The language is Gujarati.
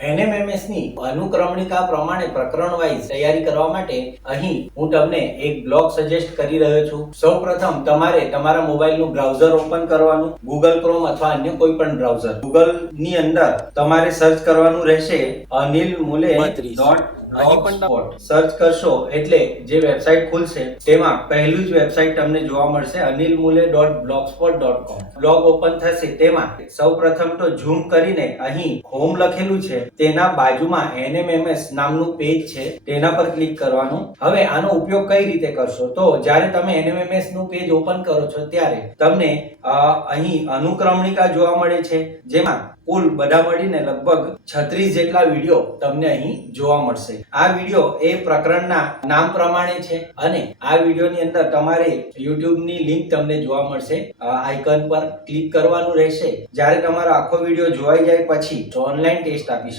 NMMS ની અનુક્રમણિકા પ્રમાણે પ્રકરણ વાઇઝ તૈયારી કરવા માટે અહીં હું તમને એક બ્લોગ સજેસ્ટ કરી રહ્યો છું. સૌપ્રથમ તમારે તમારા મોબાઈલનું બ્રાઉઝર ઓપન કરવાનું, Google Chrome અથવા અન્ય કોઈ પણ બ્રાઉઝર. Google ની અંદર તમારે સર્ચ કરવાનું રહેશે anilmule.blogspot. સર્ચ કરશો એટલે જે વેબસાઇટ ખુલશે તેમાં પહેલું જ વેબસાઇટ તમને જોવા મળશે anilmule.blogspot.com. બ્લોગ ઓપન થશે તેમાં સૌપ્રથમ તો ઝૂમ કરીને અહીં હોમ લખેલું છે તેના બાજુમાં NMMS નામનું પેજ છે તેના પર ક્લિક કરવાનું. હવે આનો ઉપયોગ કઈ રીતે કરશો તો જ્યારે તમે NMMS નું પેજ ઓપન કરો છો ત્યારે તમને અહીં અનુક્રમણિકા જોવા મળે છે જેમાં કુલ બધા મળીને લગભગ 36 જેટલા વિડીયો તમને અહીં જોવા મળશે. આ વિડીયો એ પ્રકરણના નામ પ્રમાણે છે અને આ વિડીયોની અંદર તમારે YouTube ની લિંક તમને જોવા મળશે. આઇકન પર ક્લિક કરવાનું રહેશે. જ્યારે તમારો આખો વિડીયો જોવાઈ જાય પછી ઓનલાઈન ટેસ્ટ આપી શકો.